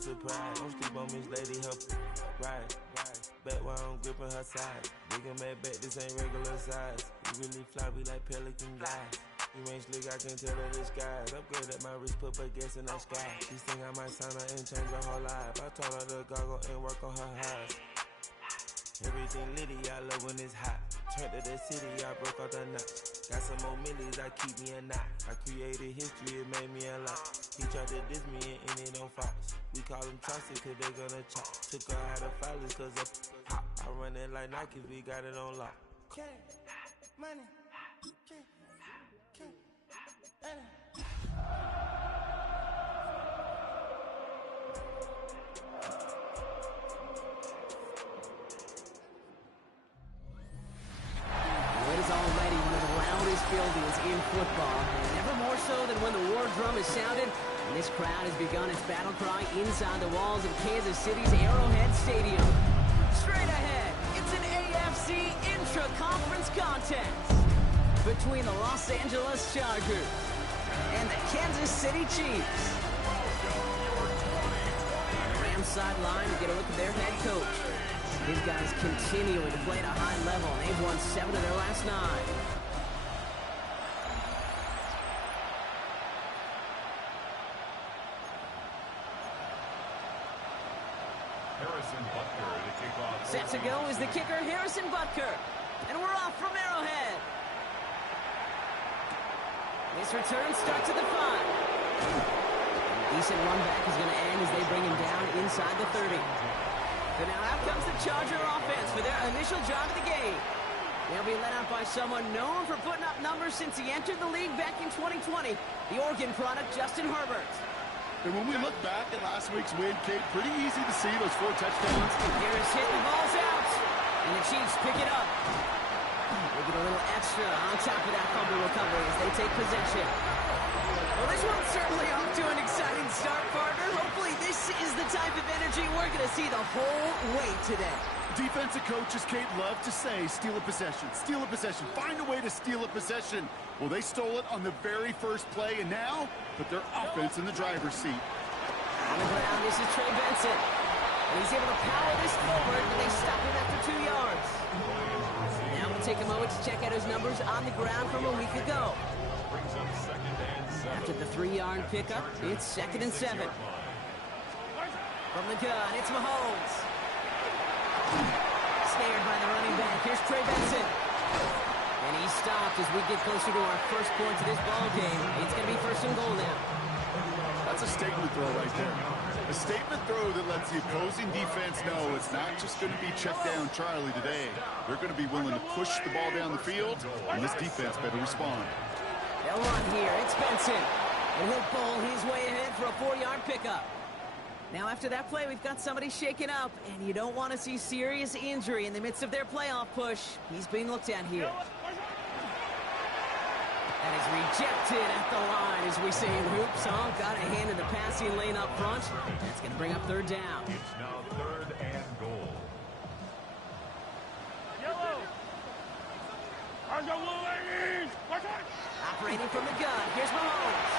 surprise. Don't sleep on Miss Lady, her right. Back while I'm gripping her side. Nigga mad back, this ain't regular size. You really floppy like pelican guys. You ain't slick, I can tell her the skies. Upgrade at my wrist, put her gas in that sky. She think I might sign her and change her whole life. I told her to goggle and work on her highs. Everything litty, I love when it's hot. Turned to the city, I broke out the notch. Got some more millies, I keep me a knot. I created history, it made me a lot. He tried to diss me and it on Fox. We call them Chauncey cause they gonna chop. Took her out of filers cause of hot. I run it like Nike, we got it on lock. Okay, money. It is already one of the loudest buildings in football, and never more so than when the war drum is sounded, and this crowd has begun its battle cry inside the walls of Kansas City's Arrowhead Stadium. Straight ahead, it's an AFC intra-conference contest between the Los Angeles Chargers and the Kansas City Chiefs. On the Rams sideline, to get a look at their head coach. These guys continuing to play at a high level, and they've won 7 of their last 9. Harrison Butker to kick off. Set to go is the kicker, Harrison Butker. And we're off from Arrowhead. This return starts at the 5. Decent run back is going to end as they bring him down inside the 30. But now out comes the Charger offense for their initial jog of the game. They'll be led out by someone known for putting up numbers since he entered the league back in 2020, the Oregon product, Justin Herbert. And when we look back at last week's win, Kate, pretty easy to see those 4 touchdowns. Harris hit, the ball's out, and the Chiefs pick it up. They get a little extra on top of that fumble recovery as they take possession. Well, this one's certainly off to an exciting start, partner. Hopefully this is the type of energy we're going to see the whole way today. Defensive coaches, Kate, love to say, steal a possession, find a way to steal a possession. Well, they stole it on the very first play, and now put their offense in the driver's seat. On the ground, this is Trey Benson. And he's able to power this forward, but they stop him after 2 yards. Now we'll take a moment to check out his numbers on the ground from a week ago. After the 3-yard pickup, it's 2nd and 7. From the gun, it's Mahomes. Snared by the running back. Here's Trey Benson. And he's stopped as we get closer to our first point of this ball game. It's going to be 1st and goal now. That's a statement throw right there. A statement throw that lets the opposing defense know it's not just going to be check down Charlie today. They're going to be willing to push the ball down the field, and this defense better respond. They'll run here. It's Benson. And he'll bowl his way ahead for a 4-yard pickup. Now, after that play, we've got somebody shaken up, and you don't want to see serious injury in the midst of their playoff push. He's being looked at here. That is rejected at the line, as we say in hoops. Oh, got a hand in the passing lane up front. That's going to bring up 3rd down. It's now 3rd and goal. Operating from the gun, here's Mahomes.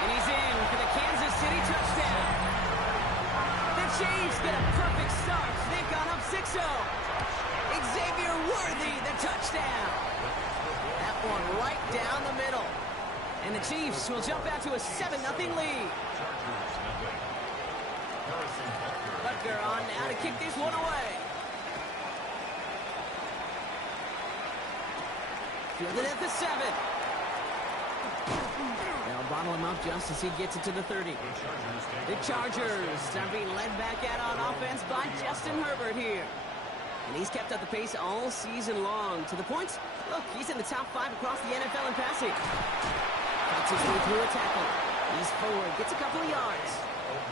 And he's in for the Kansas City touchdown. The Chiefs get a perfect start. They've gone up 6-0. Xavier Worthy, the touchdown. That one right down the middle. And the Chiefs will jump out to a 7-0 lead. Butker on now to kick this one away. Fielded at the 7. They'll bottle him up just as he gets it to the 30. The Chargers are being led back out on offense by Justin Herbert here. And he's kept up the pace all season long. To the point, look, he's in the top 5 across the NFL in passing. Cuts his way through a tackle. He's forward, gets a couple of yards.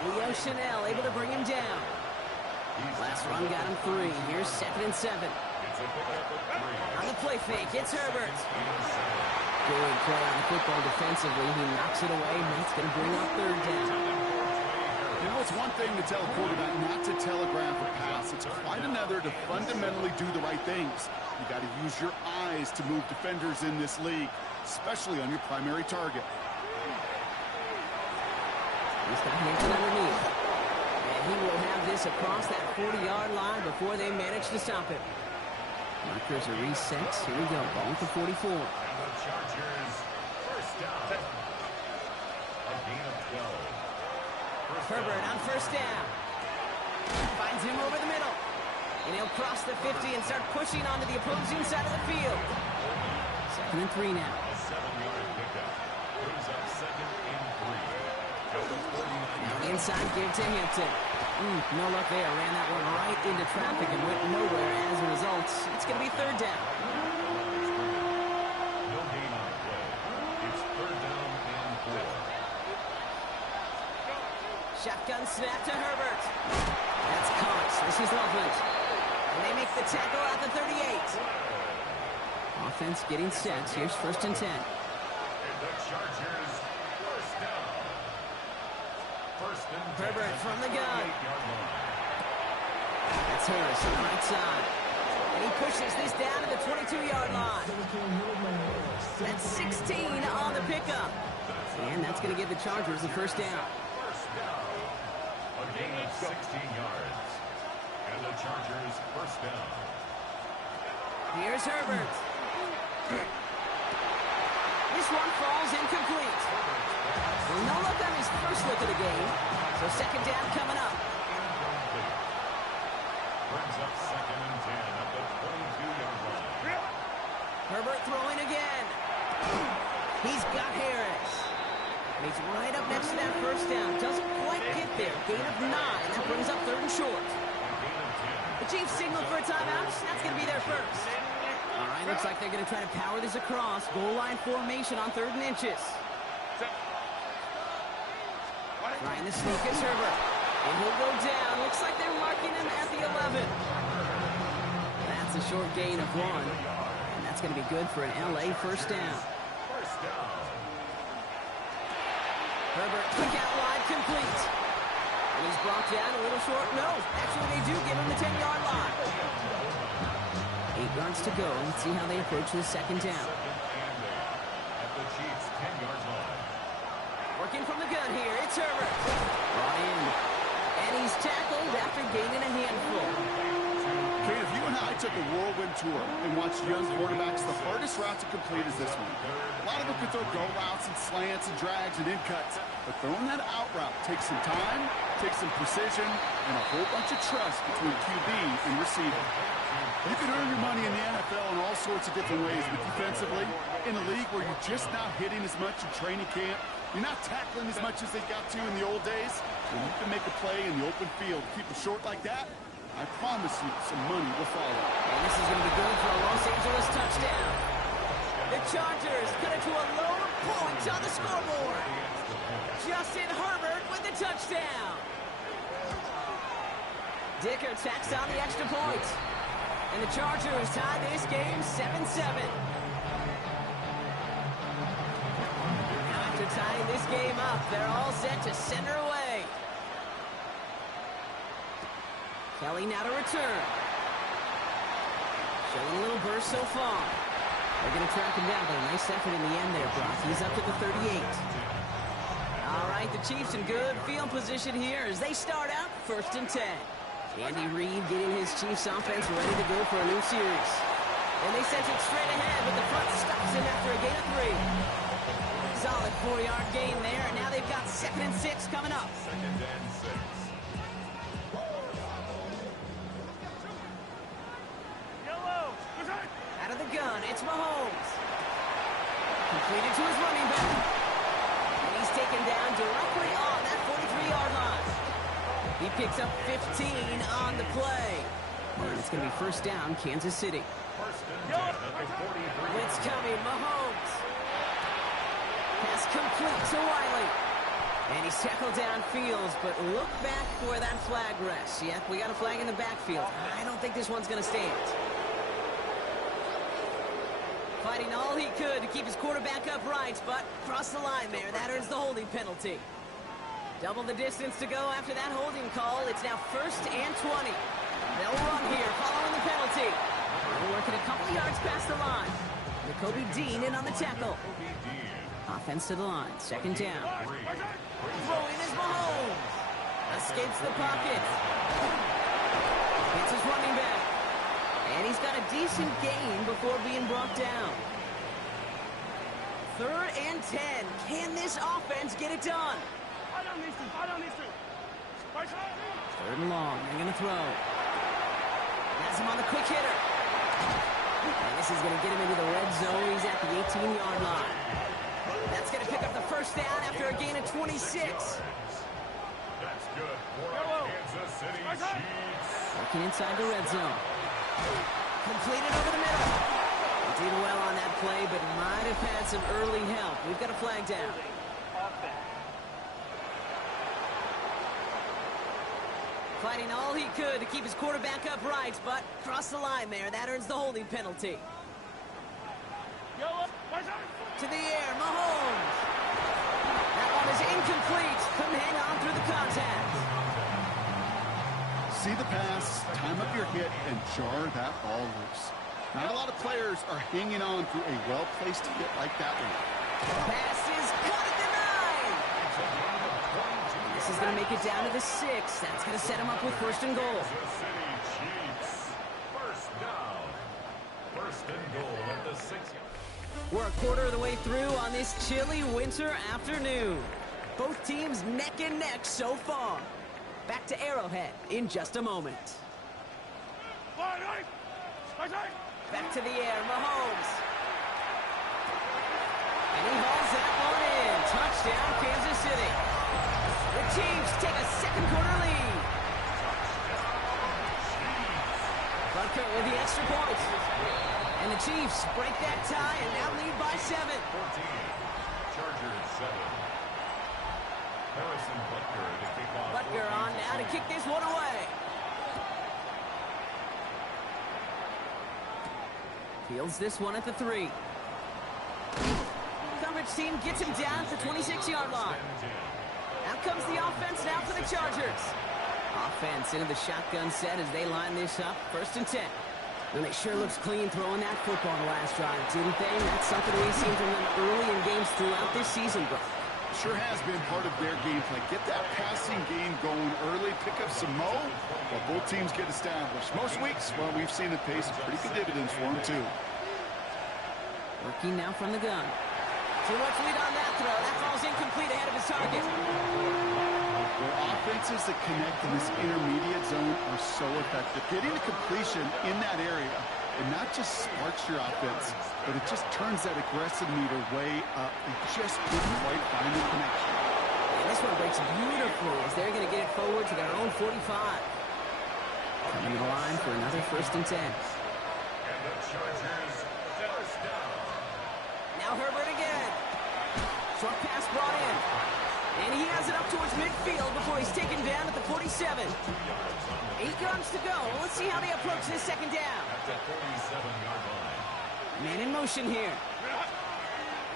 Leo Chanel able to bring him down. Last run got him 3. Here's 2nd and 7. On the play fake, it's Herbert. Good play on the football defensively. He knocks it away, and that's going to bring up 3rd down. You know, it's one thing to tell a quarterback not to telegraph a pass. It's quite another to fundamentally do the right things. You got to use your eyes to move defenders in this league, especially on your primary target. He's got Hampton underneath. this across that 40-yard line before they manage to stop it. Markers are reset. Here we go. Ball at the 44. And the Chargers, first down. A gain of 12. Herbert on first down. Finds him over the middle. And he'll cross the 50 and start pushing onto the opposing side of the field. 2nd and 3 now. A 7-yard pickup. Brings up 2nd and 3. Now inside give to Hampton. No luck there. Ran that one right into traffic and went nowhere as a result. It's going to be 3rd down. No gain on the play. It's 3rd down and 4. Shotgun snap to Herbert. That's caught. This is Loveland. And they make the tackle at the 38. Offense getting set. Here's 1st and 10. And the Chargers, first down. 1st and 10. Herbert from the gun. 8-yard line. That's Harris on the right side. And he pushes this down to the 22-yard line. That's 16 on the pickup. And that's going to give the Chargers the 1st down. First down. A gain of 16 yards. And the Chargers, first down. Here's Herbert. This one falls incomplete. Well, no look on his first look of the game. So 2nd down coming up. Brings up 2nd and 10 at the 22-yard line. Herbert throwing again. He's got Harris. And he's right up next to that 1st down. Doesn't quite get there. Gain of 9. That brings up 3rd and short. The Chiefs signal for a timeout. That's going to be their first. All right, looks like they're going to try to power this across. Goal line formation on 3rd and inches. Trying to sneak is Herbert. And he'll go down. Looks like they're marking him at the 11. That's a short gain of 1. And that's going to be good for an LA 1st down. First down. Herbert, quick out wide, complete. And he's brought down a little short. No, actually they do give him the 10-yard line. 8 yards to go. Let's see how they approach the 2nd down. At the Chiefs' 10-yard line. Working from the gun here, it's Herbert. Brought in. And he's tackled after gaining a handful. Okay, if you and I took a whirlwind tour and watched young quarterbacks, the hardest route to complete is this one. A lot of them can throw go routes and slants and drags and in cuts, but throwing that out route takes some time, takes some precision, and a whole bunch of trust between QB and receiver. You can earn your money in the NFL in all sorts of different ways, but defensively, in a league where you're just not hitting as much in training camp, you're not tackling as much as they got to in the old days, when you can make a play in the open field, keep it short like that, I promise you some money will follow. And this is going to be good for a Los Angeles touchdown. The Chargers cut it to a low point on the scoreboard. Justin Herbert with the touchdown. Dicker tacks on the extra point. And the Chargers tie this game 7-7. After tying this game up, they're all set to send her away. Kelly now to return. Showing a little burst so far. They're going to track him down, but a nice effort in the end there, Brock. He's up to the 38. All right, the Chiefs in good field position here as they start out 1st and 10. Andy Reid getting his Chiefs offense ready to go for a new series. And they sent it straight ahead, but the front stops him after a gain of 3. Solid 4-yard gain there, and now they've got 2nd and 6 coming up. 2nd and 6. Out of the gun, it's Mahomes. Completed to his running back. And he's taken down directly on that 43-yard line. He picks up 15 on the play. And it's going to be 1st down, Kansas City. 1st and 10 at the 43. Blitz coming, Mahomes. Pass complete to Wiley. And he's tackled downfield, but look back for that flag rest. Yep, we got a flag in the backfield. I don't think this one's going to stand. Fighting all he could to keep his quarterback upright, but crossed the line there. That earns the holding penalty. Double the distance to go after that holding call. It's now 1st and 20. They'll run here following the penalty. They're working a couple yards past the line. Jacoby Dean in on the tackle. Offense to the line. 2nd down. Throwing is Mahomes. Escapes the pocket. Hits his running back. And he's got a decent gain before being brought down. 3rd and 10. Can this offense get it done? 3rd and long. They're going to throw. Has him on the quick hitter. And this is going to get him into the red zone. He's at the 18-yard line. That's going to pick up the first down after a gain of 26. That's good for our Kansas City Chiefs. Working inside the red zone. Completed over the middle. Did well on that play, but might have had some early help. We've got a flag down. Fighting all he could to keep his quarterback upright, but crossed the line there. That earns the holding penalty. To the air, Mahomes. That one is incomplete. Couldn't hang on through the contact. See the pass, time up your hit, and jar that ball loose. Not a lot of players are hanging on through a well-placed hit like that one. Pass is caught at the 9. This is going to make it down to the 6. That's going to set him up with 1st and goal. Kansas City Chiefs. 1st down. 1st and goal at the 6. We're a quarter of the way through on this chilly winter afternoon. Both teams neck and neck so far. Back to Arrowhead in just a moment. Back to the air, Mahomes. And he hauls that one in. Touchdown, Kansas City. The Chiefs take a 2nd quarter lead. Butker with the extra point. And the Chiefs break that tie and now lead by 7. 14. Chargers 7. Harrison Butker to kick off. Butker on now to kick this one away. Fields this one at the 3. Coverage team gets him down at the 26-yard line. Out comes the offense now for the Chargers. Offense into the shotgun set as they line this up. 1st and 10. And it sure looks clean throwing that football the last drive, didn't they? That's something we've seen from them early in games throughout this season, bro. Sure has been part of their game plan. Get that passing game going early, pick up some mo, while both teams get established. Most weeks, well, we've seen it pay some pretty good dividends for them, too. Working now from the gun. Too much lead on that throw. That falls incomplete ahead of his target. Their offenses that connect in this intermediate zone are so effective. Getting a completion in that area, and not just sparks your offense, but it just turns that aggressive meter way up. They just didn't quite find the connection. And this one breaks beautifully as they're going to get it forward to their own 45. Coming to the line for another 1st and 10. And the Chargers 1st down. Now Herbert again. Short pass brought in. And he has it up towards midfield before he's taken down at the 47. 8 yards to go. Let's see how they approach this 2nd down. At the 47-yard line. Man in motion here.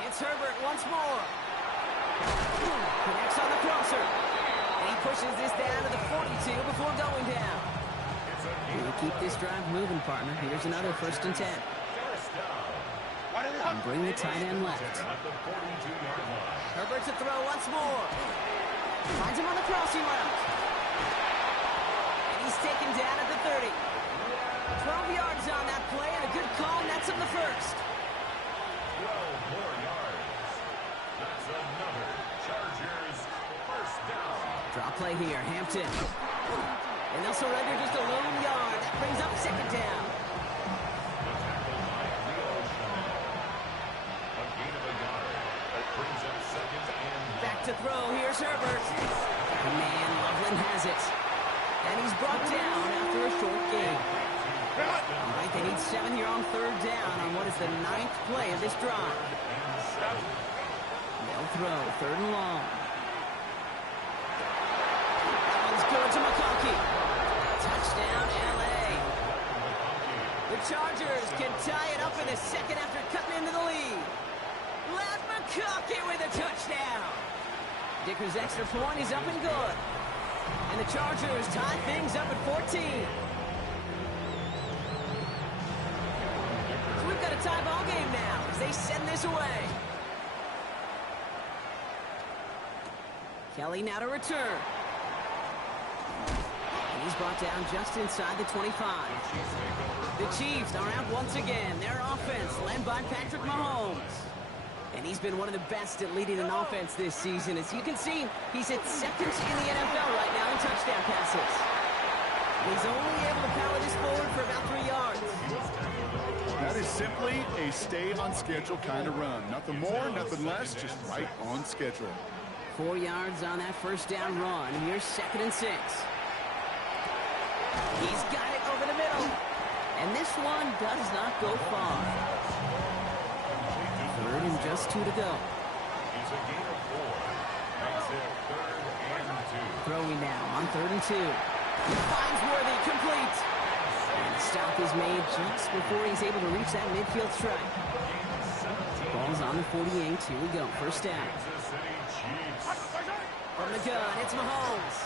It's Herbert once more. Connects on the crosser. And he pushes this down to the 42 before going down. We'll keep this drive moving, partner. Here's another 1st and 10. And bring the tight end left. At the 42-yard line. Herbert to throw once more. Finds him on the crossing route. And he's taken down at the 30. 12 yards on that play, and a good call nets him the 1st. 12 more yards. That's another Chargers 1st down. Drop play here, Hampton. And they'll surrender just a lone yard. That brings up 2nd down. The tackle by Leo Shaw. A gain of a yard. That brings up 2nd and Back to throw. Here's Herbert. And man, Loveland has it. And he's brought down after a short gain. All right, they need 7 here on 3rd down on what is the 9th play of this drive. They'll throw 3rd and long. That one's good to McConkey. Touchdown, LA. The Chargers can tie it up in the 2nd after cutting into the lead. Lad McConkey with a touchdown. Dicker's extra point is up and good. And the Chargers tie things up at 14. So we've got a tie ball game now as they send this away. Kelly now to return. brought down just inside the 25. The Chiefs are out once again. Their offense led by Patrick Mahomes. And he's been one of the best at leading an offense this season. As you can see, he's at second in the NFL right now in touchdown passes. He's only able to power this forward for about 3 yards. That is simply a stay-on-schedule kind of run. Nothing more, nothing less, just right on schedule. 4 yards on that first down run. Here's 2nd and 6. He's got it over the middle. And this one does not go far. 3rd and just 2 to go. It's a gain of 4. Makes it 3rd and 2. Throwing now on 3rd and 2. Finds Worthy, complete. And the stop is made just before he's able to reach that midfield strike. Ball's on the 48. Here we go. First down. From the gun, it's Mahomes.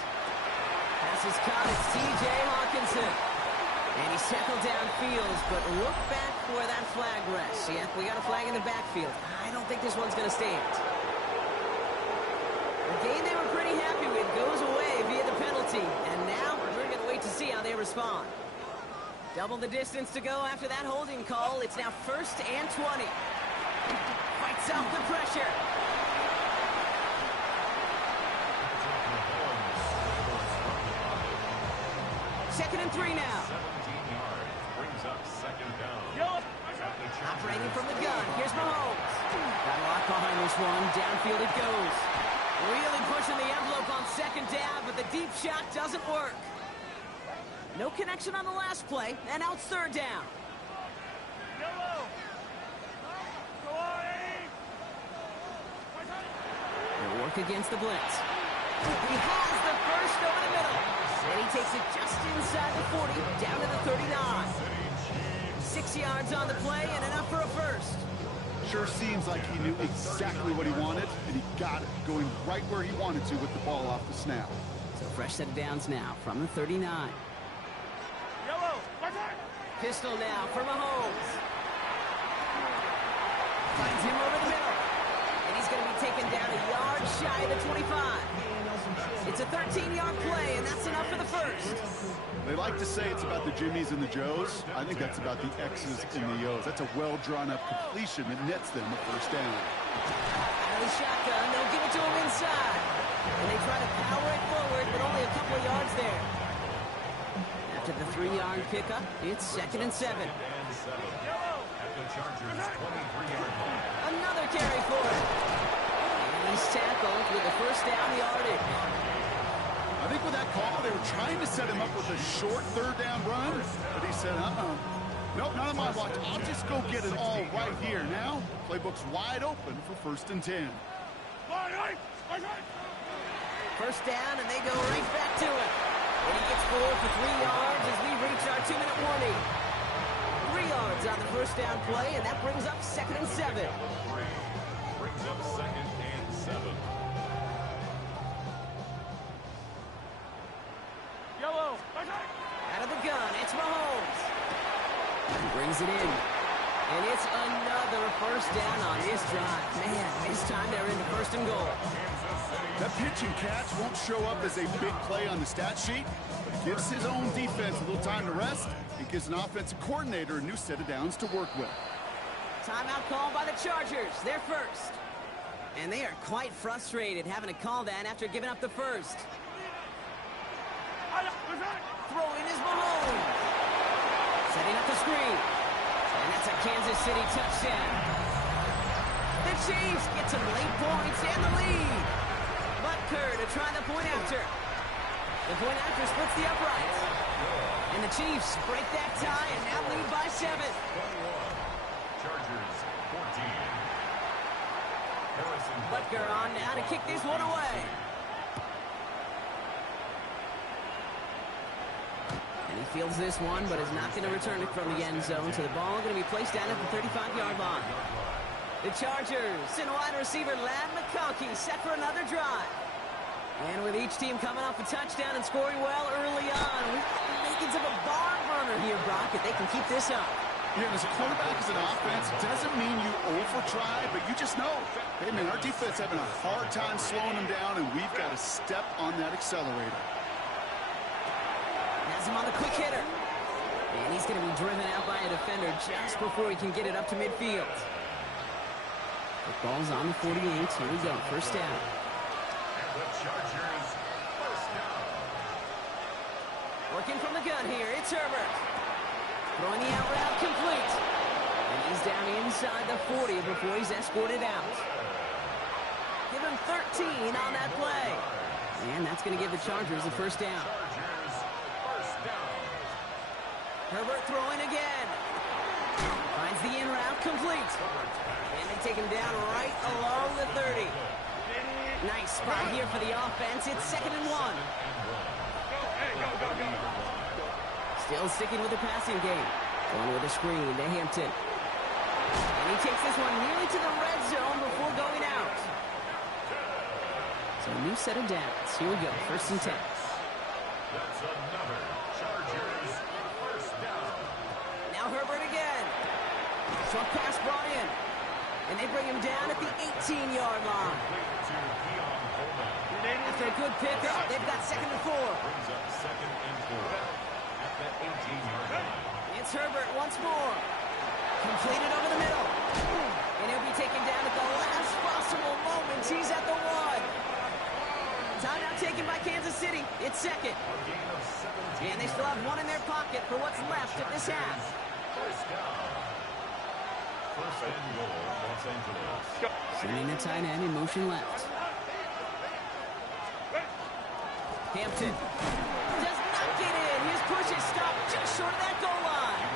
Pass is caught. It's T.J. Hawkinson. And he's tackled downfield, but look back where that flag rests. Yep, we got a flag in the backfield. I don't think this one's going to stand. The game they were pretty happy with goes away via the penalty. And now we're going to wait to see how they respond. Double the distance to go after that holding call. It's now 1st and 20. Fights off the pressure. Second and 3 now. 17 yards brings up 2nd down. Operating from the gun. Here's Mahomes. Got a lot behind this one. Downfield it goes. Really pushing the envelope on 2nd down, but the deep shot doesn't work. No connection on the last play, and now it's 3rd down. They'll work against the blitz. He has the first over the middle. And he takes it just inside the 40, down to the 39. 6 yards on the play and enough for a first. Sure seems like he knew exactly what he wanted, and he got it, going right where he wanted to with the ball off the snap. So fresh set of downs now from the 39. Pistol now for Mahomes. Finds him over the middle. And he's going to be taken down a yard shy of the 25. It's a 13-yard play, and that's enough for the first. They like to say it's about the Jimmies and the Joes. I think that's about the X's and the O's. That's a well-drawn-up completion that nets them a first down. Out of the shotgun, they'll give it to him inside. And they try to power it forward, but only a couple of yards there. After the 3-yard pickup, it's 2nd and 7. At the Chargers' 23-yard line. Another carry for it. And he's tackled with the first down yardage. I think with that call, they were trying to set him up with a short 3rd down run, but he said, nope, not on my watch. I'll just go get it all right here. Now, playbook's wide open for 1st and 10. First down, and they go right back to it. And he gets forward for 3 yards as we reach our 2-minute warning. 3 yards on the first down play, and that brings up 2nd and 7. Brings up 2nd and 7. Out of the gun, it's Mahomes. He brings it in. And it's another first down on this drive. Man, this time they're in the 1st and goal. That pitch and catch won't show up as a big play on the stat sheet, but it gives his own defense a little time to rest and gives an offensive coordinator a new set of downs to work with. Timeout called by the Chargers. They're first. And they are quite frustrated having to call that after giving up the first. Throwing is Mahomes. Setting up the screen. And that's a Kansas City touchdown. The Chiefs get some late points and the lead. Butker to try the point after. The point after splits the uprights. And the Chiefs break that tie and now lead by 7. Chargers 14. Harrison Butker on now to kick this one away. And he fields this one, but is not going to return it from the end zone. So the ball going to be placed down at the 35-yard line. The Chargers send wide receiver Ladd McConkey set for another drive. And with each team coming off a touchdown and scoring well early on, we've got the makings of a barn burner here, Brock, if they can keep this up. Yeah, as a quarterback, as an offense, doesn't mean you over-try, but you just know, hey, man, our defense having a hard time slowing them down, and we've got to step on that accelerator. Has him on the quick hitter. And he's going to be driven out by a defender just before he can get it up to midfield. The ball's on the 48. Here we go. First down. And the Chargers, first down. Working from the gun here. It's Herbert. Throwing the out route complete. And he's down inside the 40 before he's escorted out. Give him 13 on that play. And that's going to give the Chargers the first down. Chargers, first down. Herbert throwing again. Finds the in route complete. And they take him down right along the 30. Nice spot here for the offense. It's 2nd and 1. Still sticking with the passing game. Going with a screen to Hampton. And he takes this one nearly to the red zone before going out. So a new set of downs. Here we go. 1st and 10. That's another Chargers, first down. Now Herbert again. Short pass brought in. And they bring him down at the 18-yard line. After a good pickup, they've got 2nd and 4. Brings up 2nd and 4 at the 18-yard line. It's Herbert once more. Completed over the middle. And he'll be taken down at the last possible moment. He's at the 1. Timeout taken by Kansas City. It's 2nd. And they still have 1 in their pocket for what's left of this half. First down. First and goal, Los Angeles. Sending the tight end in motion left. Hampton does not get in. His push is stopped just short of that goal line.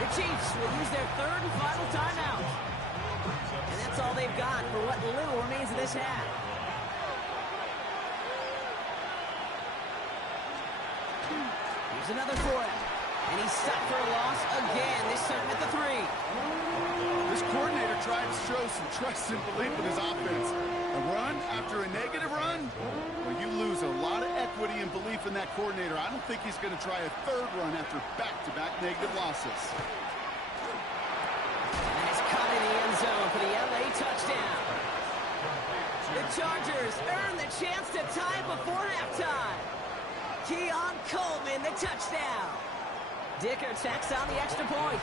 The Chiefs will use their 3rd and final timeout. And that's all they've got for what little remains of this half. Here's another for him. And he's stopped for a loss again, this time at the 3. This coordinator tried to show some trust and belief in his offense. A run after a negative run? Well, you lose a lot of equity and belief in that coordinator. I don't think he's going to try a 3rd run after back-to-back negative losses. And it's caught in the end zone for the LA touchdown. The Chargers earn the chance to tie before halftime. Keon Coleman, the touchdown. Dicker tacks on the extra point.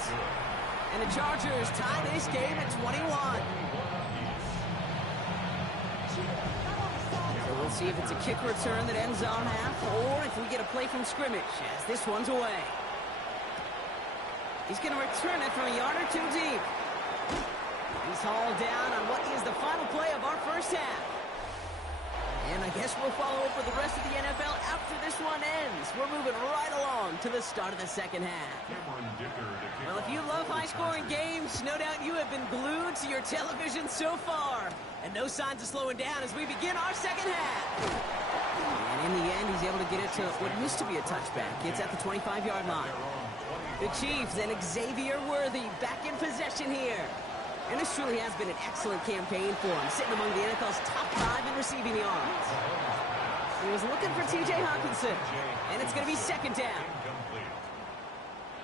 And the Chargers tie this game at 21. So we'll see if it's a kick return that ends on half, or if we get a play from scrimmage, as this one's away. He's going to return it from a yard or 2 deep. He's hauled down on what is the final play of our first half. And I guess we'll follow up with the rest of the NFL after this one ends. We're moving right along to the start of the second half. Well, if you love high-scoring games, no doubt you have been glued to your television so far. And no signs of slowing down as we begin our second half. And in the end, he's able to get it to what used to be a touchback. It's at the 25-yard line. The Chiefs and Xavier Worthy back in possession here. And this truly has been an excellent campaign for him, sitting among the NFL's top 5 in receiving yards. He was looking for T.J. Hawkinson, and it's going to be 2nd down.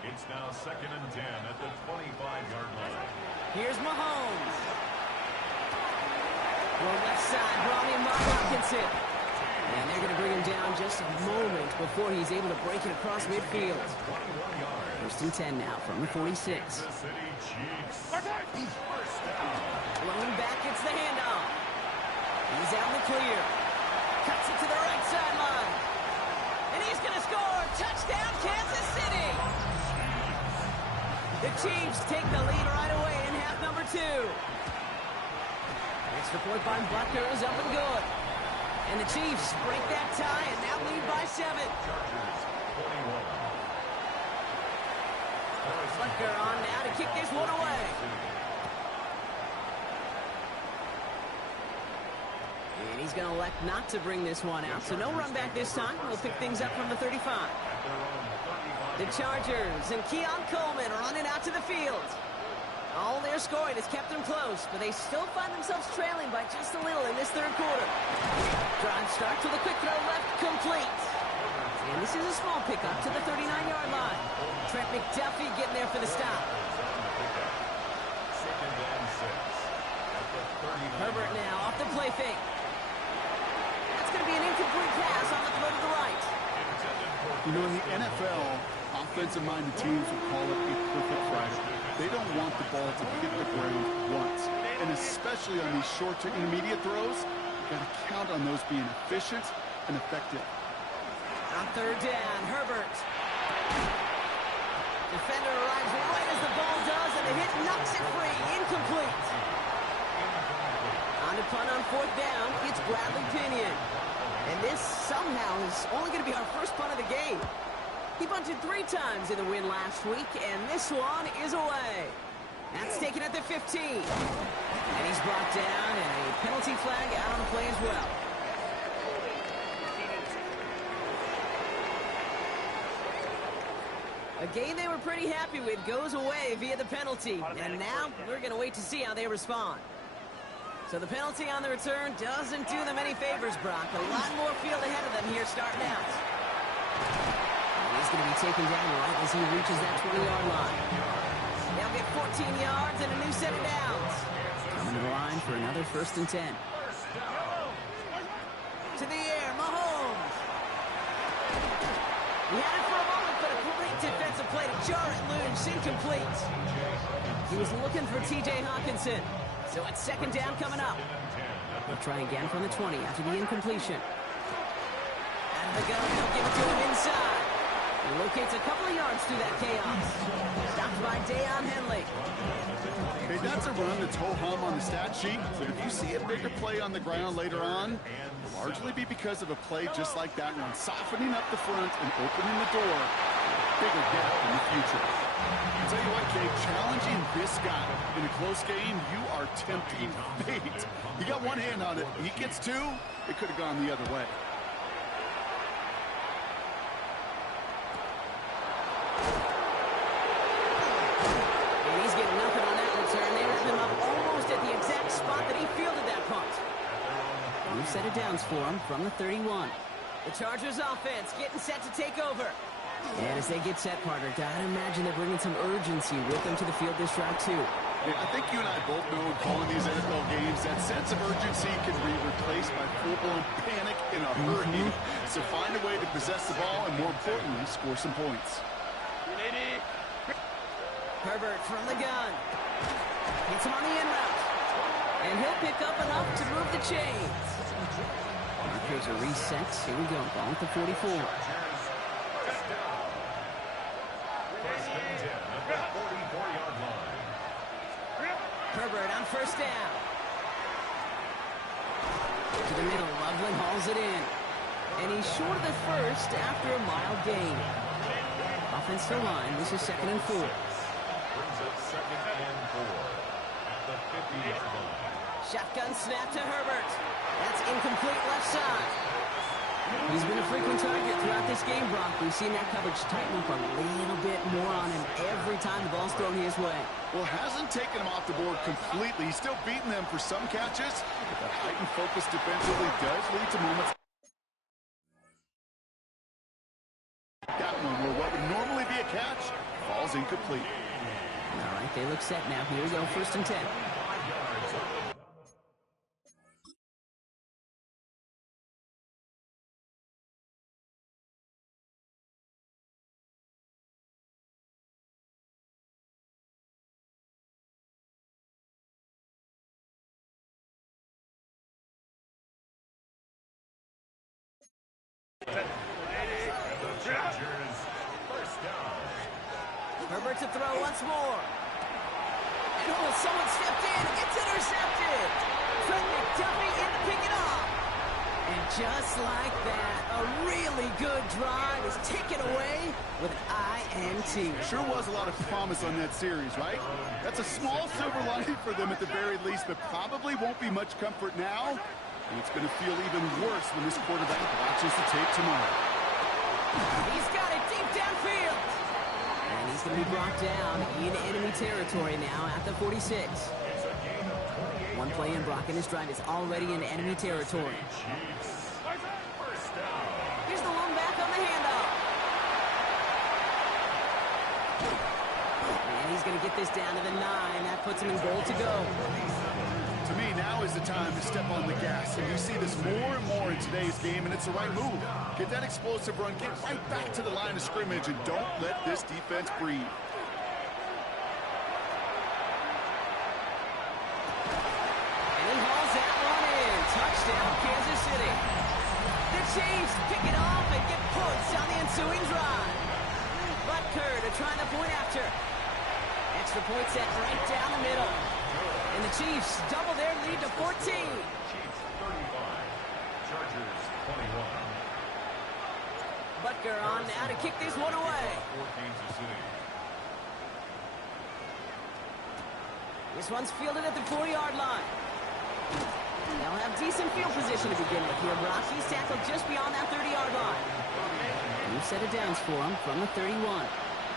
It's now 2nd and 10 at the 25-yard line. Here's Mahomes. Well, left side, brought in by Hawkinson. And they're going to bring him down just a moment before he's able to break it across midfield. 1st and 10 now from the 46. Blowing back, it's the handoff. He's out in the clear. Cuts it to the right sideline. And he's going to score. Touchdown, Kansas City. The Chiefs take the lead right away in half number 2. Extra point by Buckner is up and good. And the Chiefs break that tie and now lead by 7. Buckner on now to kick this one away. And he's going to elect not to bring this one out, so no run back this time. We'll pick things up from the 35. The Chargers and Keon Coleman running out to the field. All their scoring has kept them close, but they still find themselves trailing by just a little in this 3rd quarter. Drive start to the quick throw left, complete. And this is a small pickup to the 39-yard line. Trent McDuffie getting there for the stop. Herbert now off the play fake. That's going to be an incomplete pass on the throw to the right. You know, in the NFL, offensive-minded teams would call it a perfect Friday. They don't want the ball to hit the ground once. And especially on these short to intermediate throws, you've got to count on those being efficient and effective. On third down, Herbert. Defender arrives right as the ball does, and the hit knocks it free. Incomplete. On to punt on fourth down, it's Bradley Pinion. And this somehow is only going to be our first punt of the game. He punted 3 times in the win last week, and this one is away. That's taken at the 15. And he's brought down, and a penalty flag out on the play as well. A game they were pretty happy with goes away via the penalty. And now we're going to wait to see how they respond. So the penalty on the return doesn't do them any favors, Brock. A lot more field ahead of them here starting out. And he's going to be taken down right as he reaches that 20-yard line. They'll get 14 yards and a new set of downs. Coming to the line for another 1st and 10. To the air, Mahomes. He had it for a moment, but a great defensive play to jar it loose, incomplete. He was looking for T.J. Hawkinson. So it's 2nd down coming up. They'll try again from the 20 after the incompletion. Out of the gun, they'll give it to him inside. He locates a couple of yards through that chaos. Stopped by Deion Henley. Hey, that's a run that's ho-hum on the stat sheet, but if you see a bigger play on the ground later on, it'll largely be because of a play just like that one, softening up the front and opening the door for a bigger gap in the future. I'll tell you what, Kate, challenging this guy in a close game, you are tempting fate. He got one hand on it. He gets 2, it could have gone the other way. And he's getting nothing on that return. They wrapped him up almost at the exact spot that he fielded that punt. New set of downs for him from the 31. The Chargers offense getting set to take over. And as they get set, partner, gotta imagine they're bringing some urgency with them to the field this drive, too. Yeah, I think you and I both know in calling these NFL games, that sense of urgency can be replaced by full-blown panic in a hurry. So find a way to possess the ball and, more importantly, score some points. Herbert from the gun. Gets him on the in route. And he'll pick up enough to move the chains. Here's a reset. Here we go. Ball at the 44. Herbert on 1st down. To the middle, Loveland hauls it in. And he's short of the first after a mild gain. Offensive line, this is 2nd and 4. Brings up 2nd and 4 at the 50-yard line. Shotgun snap to Herbert. That's incomplete left side. He's been a frequent target throughout this game, Brock. We've seen that coverage tighten up a little bit more on him every time the ball's thrown his way. Well, hasn't taken him off the board completely. He's still beating them for some catches, but that heightened focus defensively does lead to moments. That one where what would normally be a catch falls incomplete. All right, they look set now. Here we go, 1st and 10. Herbert to throw once more. And oh, someone stepped in. It's intercepted. Trent McDuffie in to pick it off. And just like that, a really good drive is taken away with an INT. Sure was a lot of promise on that series, right? That's a small silver lining for them at the very least, but probably won't be much comfort now. And it's going to feel even worse when this quarterback watches the tape tomorrow. He's got it deep downfield. And he's going to be brought down in enemy territory now at the 46. One play in, Brock, and his drive is already in enemy territory. Here's the one back on the handoff. And he's going to get this down to the 9. That puts him in goal to go. To me, now is the time to step on the gas. And you see this more and more in today's game, and it's the right move. Get that explosive run, get right back to the line of scrimmage, and don't let this defense breathe. And he hauls that one in. Touchdown, Kansas City. The Chiefs pick it off and get points on the ensuing drive. Butker to try the point after. Extra point set right down the middle. And the Chiefs double their lead to 14. Chiefs 35, Chargers 21. Butker on now to kick this one away. For Kansas City. This one's fielded at the 4-yard line. They'll have decent field position to begin with here. Brock, he's tackled just beyond that 30-yard line. New set of downs for him from the 31.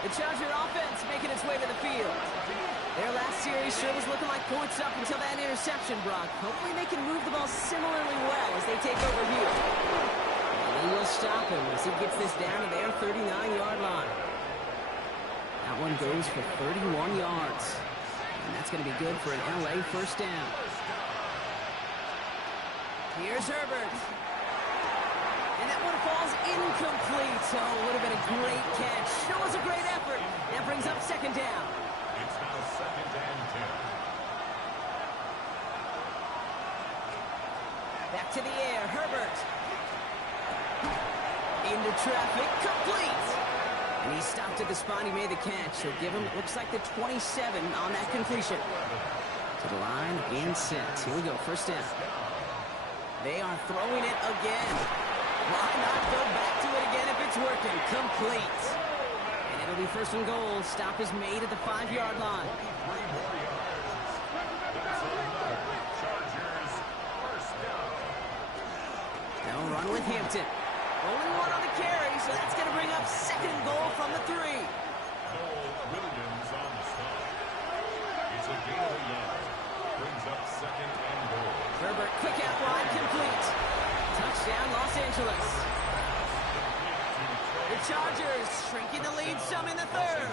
The Charger offense making its way to the field. Their last series sure was looking like points up until that interception, Brock. Hopefully they can move the ball similarly well as they take over here. And they will stop him as he gets this down to their 39-yard line. That one goes for 31 yards. And that's going to be good for an LA first down. Here's Herbert. And that one falls incomplete. Oh, would have been a great catch. It was a great effort. That brings up second down. It's now second and 10. Back to the air, Herbert. Into traffic, complete. And he stopped at the spot he made the catch. He'll give him, it looks like the 27 on that completion. To the line and set. Here we go, first down. They are throwing it again. Why not go back to it again if it's working? Complete. And it'll be first and goal. Stop is made at the 5-yard line. Chargers first down. They'll run with Hampton. Only one on the carry, so that's going to bring up second goal from the 3. Noel Williams on the stop. It's a gain of a yard. Brings up second and goal. Herbert, quick out wide, complete. Touchdown, Los Angeles. The Chargers shrinking the lead some in the 3rd.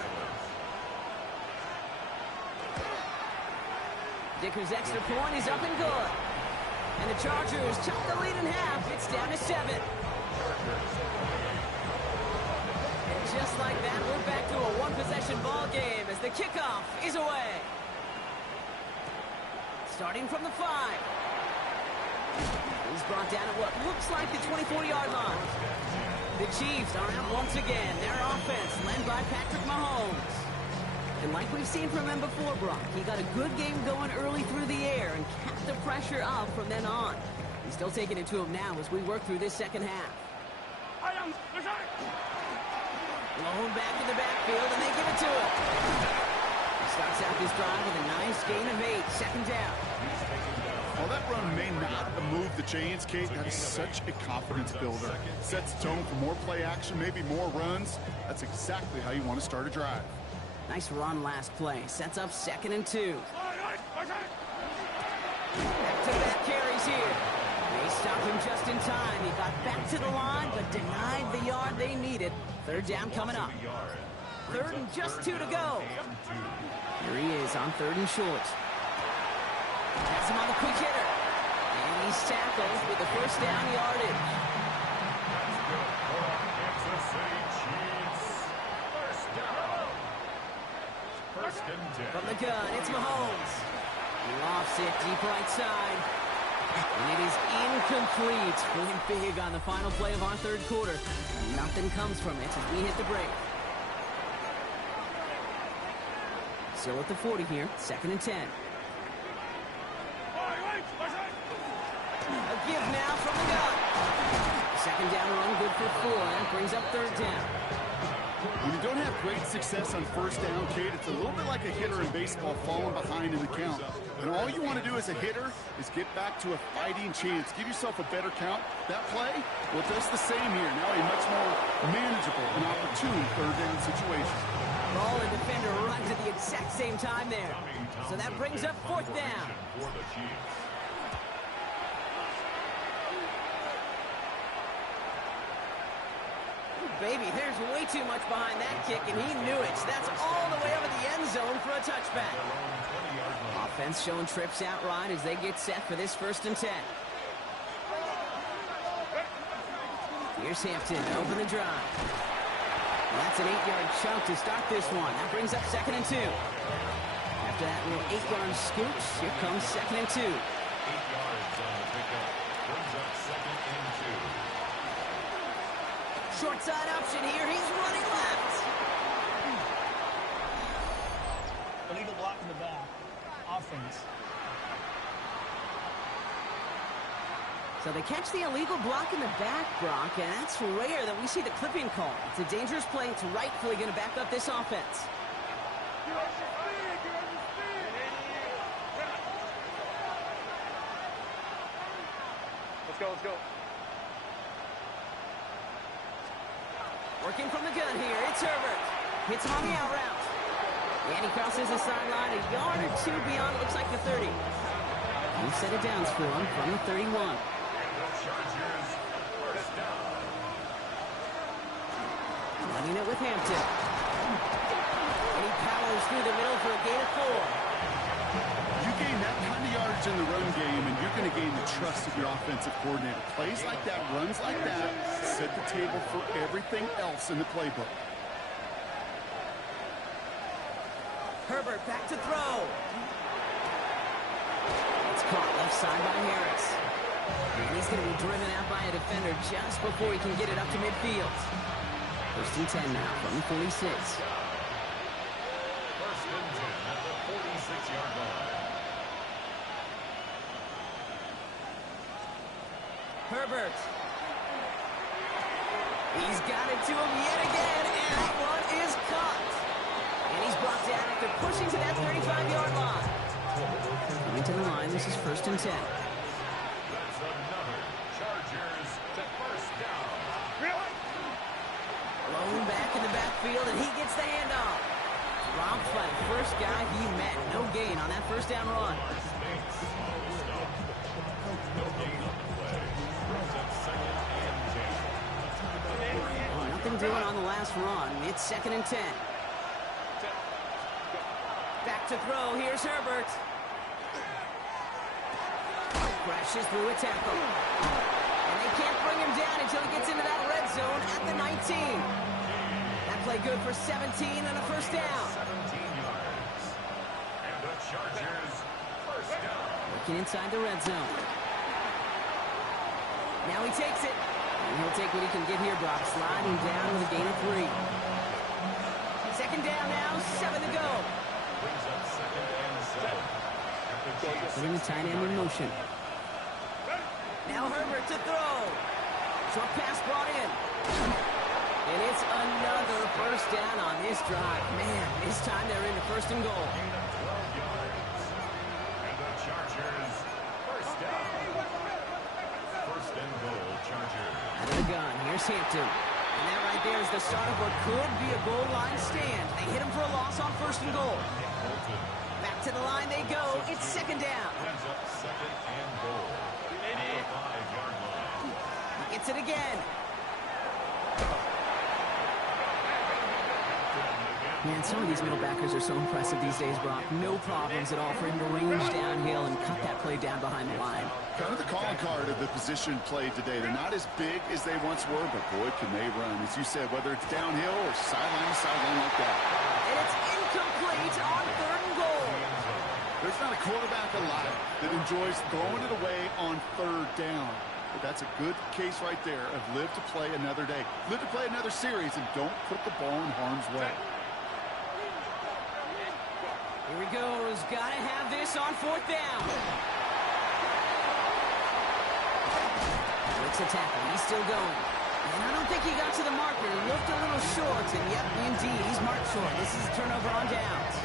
Dicker's extra point is up and good. And the Chargers chop the lead in half. It's down to 7. And just like that, we're back to a one-possession ball game as the kickoff is away. Starting from the 5. He's brought down at what looks like the 24-yard line. The Chiefs are out once again. Their offense led by Patrick Mahomes. And like we've seen from him before, Brock, he got a good game going early through the air and kept the pressure up from then on. He's still taking it to him now as we work through this second half. Blown back in the backfield, and they give it to him. He starts out this drive with a nice gain of 8, second down. While that run may not have moved the chains, Kate, that is such a confidence builder. Sets the tone for more play action, maybe more runs. That's exactly how you want to start a drive. Nice run last play. Sets up second and 2. Back-to-back carries here. They stopped him just in time. He got back to the line, but denied the yard they needed. Third down coming up. 3rd and just 2 to go. Here he is on 3rd and short. Has him on the quick hitter. And he's tackled with the first down yardage. Kansas City Chiefs first down. First and 10. From the gun, it's Mahomes. He lofts it deep right side. And it is incomplete. Going big on the final play of our 3rd quarter. Nothing comes from it as we hit the break. Still at the 40 here, 2nd and 10. A give now from the gun. Second down run, good for 4. That brings up 3rd down. When you don't have great success on first down, Kate, it's a little bit like a hitter in baseball falling behind in the count. And all you want to do as a hitter is get back to a fighting chance. Give yourself a better count. That play, well, it does the same here. Now a much more manageable and opportune 3rd down situation. Ball and defender runs at the exact same time there. So that brings up 4th down. For the Chiefs. baby, there's way too much behind that kick, and he knew it. So that's all the way over the end zone for a touchback. Offense showing trips out right as they get set for this 1st and 10. Here's Hampton, open the drive. That's an 8-yard chunk to start this one. That brings up 2nd and 2. After that little 8-yard scooch, here comes 2nd and 2. 8 yards on the pickup. Brings up 2nd and 2. Short side option here. He's running left. Illegal block in the back. Offense. So they catch the illegal block in the back, Brock, and that's rare that we see the clipping call. It's a dangerous play. It's rightfully going to back up this offense. Let's go. Working from the gun here, it's Herbert. Hits him on the out route. And he crosses the sideline a yard or two beyond, it looks like the 30. New set of downs for him from the 31. Chargers, 1st down. Running it with Hampton. And he powers through the middle for a gain of 4. You gain that kind of yardage in the run game, and you're going to gain the trust of your offensive coordinator. Plays like that, runs like that, set the table for everything else in the playbook. Herbert back to throw. It's caught left side by Harris. And he's going to be driven out by a defender just before he can get it up to midfield. 1st and 10 now from the 46. 1st and 10 at the 46-yard line. Herbert. He's got it to him yet again, and that one is caught. And he's brought down after pushing to that 35-yard line. Coming to the line, this is 1st and 10. That's another Chargers to 1st down. Blown back in the backfield, and he gets the handoff. Dropped by the first guy he met. No gain on that 1st down run. No gain on the play. Brings up 2nd and 10. Oh, nothing doing on the last run. It's 2nd and 10. Back to throw. Here's Herbert. Crashes through a tackle. And they can't bring him down until he gets into that red zone at the 19. That play good for 17 and a 1st down. 17 yards. And the Chargers 1st down. Working inside the red zone. Now he takes it. And he'll take what he can get here, Brock. Sliding down with a gain of 3. 2nd down now, 7 to go. Brings up 2nd and 7. Putting the tight end in motion. Now Herbert to throw. Short pass brought in. And it's another 1st down on this drive. Man, this time they're into 1st and goal. 12 yards. And the Chargers 1st down. 1st and goal, Chargers. Out of the gun, here's Hampton. And that right there is the start of what could be a goal line stand. They hit him for a loss on 1st and goal. Back to the line they go. It's 2nd down. Brings up 2nd and goal. At the 5-yard line. He gets it again. Man, some of these middle backers are so impressive these days, Brock. No problems at all for him to range downhill and cut that play down behind the line. Kind of the calling card of the position played today. They're not as big as they once were, but boy, can they run. As you said, whether it's downhill or sideline to sideline like that. And it's incomplete on 3rd and goal. There's not a quarterback alive that enjoys throwing it away on 3rd down. But that's a good case right there of live to play another day. Live to play another series and don't put the ball in harm's way. Here he goes. Got to have this on 4th down. Makes a tackle. He's still going. And I don't think he got to the marker. He looked a little short. And yep, indeed, he's marked short. This is a turnover on downs.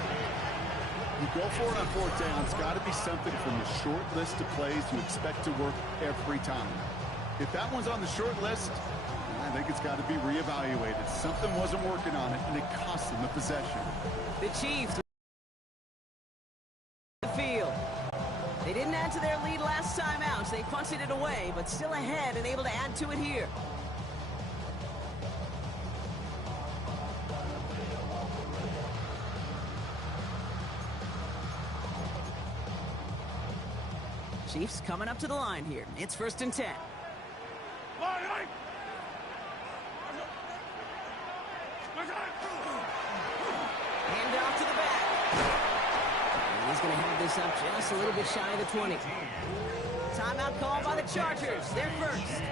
You go for it on 4th down. It's got to be something from the short list of plays you expect to work every time. If that one's on the short list, I think it's got to be reevaluated. Something wasn't working on it, and it cost them the possession. The Chiefs the field. They didn't add to their lead last time out, so they punted it away, but still ahead and able to add to it here. Chiefs coming up to the line here. It's 1st and 10. Hand off to the back. And he's going to have this up just a little bit shy of the 20. Timeout called by the Chargers. They're first.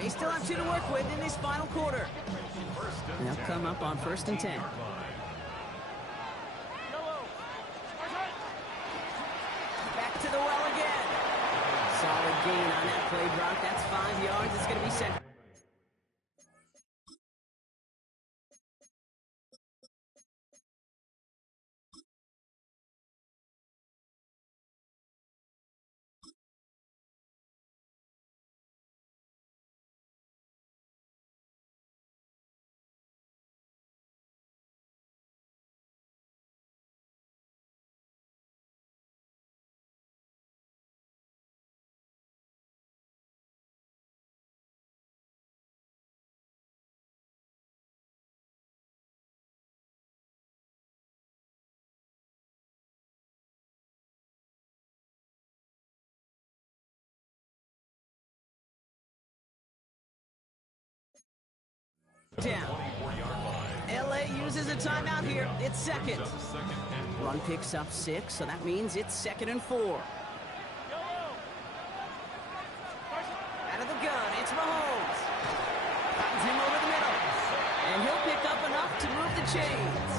They still have 2 to work with in this final quarter. And they'll come up on 1st and 10. Back to the well again. Solid gain on that play, Brock. That's 5 yards. It's going to be sent. Down. LA uses a timeout here. It's second. Run picks up 6, so that means it's 2nd and 4. Out of the gun, it's Mahomes. Finds him over the middle. And he'll pick up enough to move the chains.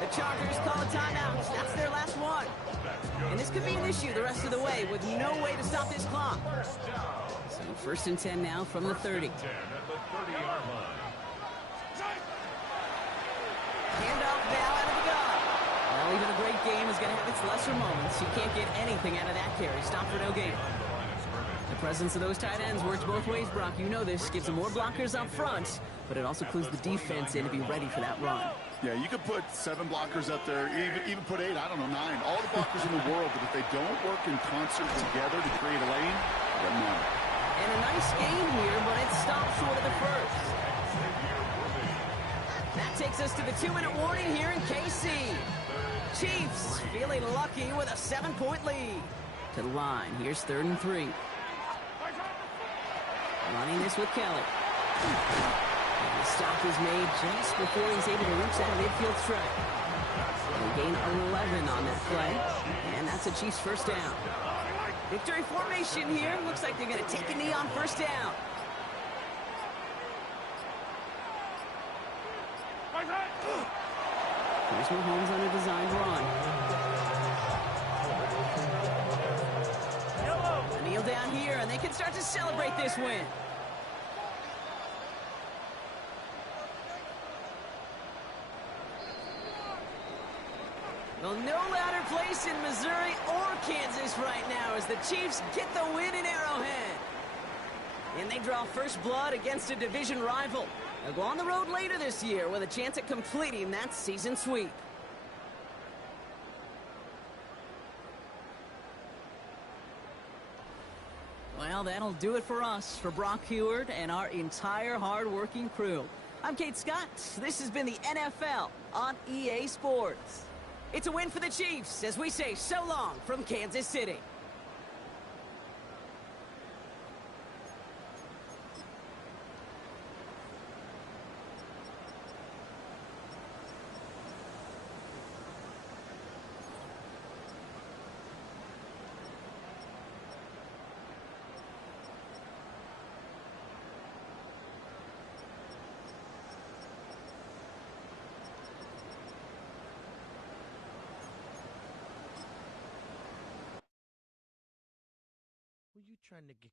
The Chargers call a timeout. That's their last one. And this could be an issue the rest of the way with no way to stop this clock. So 1st and 10 now from the 30. Handoff now out of the gun. Well, even a great game is going to have its lesser moments. You can't get anything out of that carry. Stop for no gain. The presence of those tight ends works both ways, Brock. You know this. Gives them more blockers up front, but it also clues the defense in to be ready for that run. Yeah, you could put 7 blockers up there, even put 8, I don't know, 9. All the blockers in the world, but if they don't work in concert together to create a lane, they're none. And a nice gain here, but it stopped short of the first. That takes us to the 2-minute warning here in KC. Chiefs feeling lucky with a 7-point lead. To the line, here's 3rd and 3. Running this with Kelly. And the stop is made just before he's able to reach that midfield strike. They gain 11 on that play, and that's a Chiefs first down. Victory formation here. Looks like they're going to take a knee on first down. Here's Mahomes on a designed run. A kneel down here, and they can start to celebrate this win. Well, no louder place in Missouri or Kansas right now as the Chiefs get the win in Arrowhead. And they draw first blood against a division rival. They'll go on the road later this year with a chance at completing that season sweep. Well, that'll do it for us, for Brock Heward and our entire hard-working crew. I'm Kate Scott. This has been the NFL on EA Sports. It's a win for the Chiefs as we say so long from Kansas City. Were you trying to get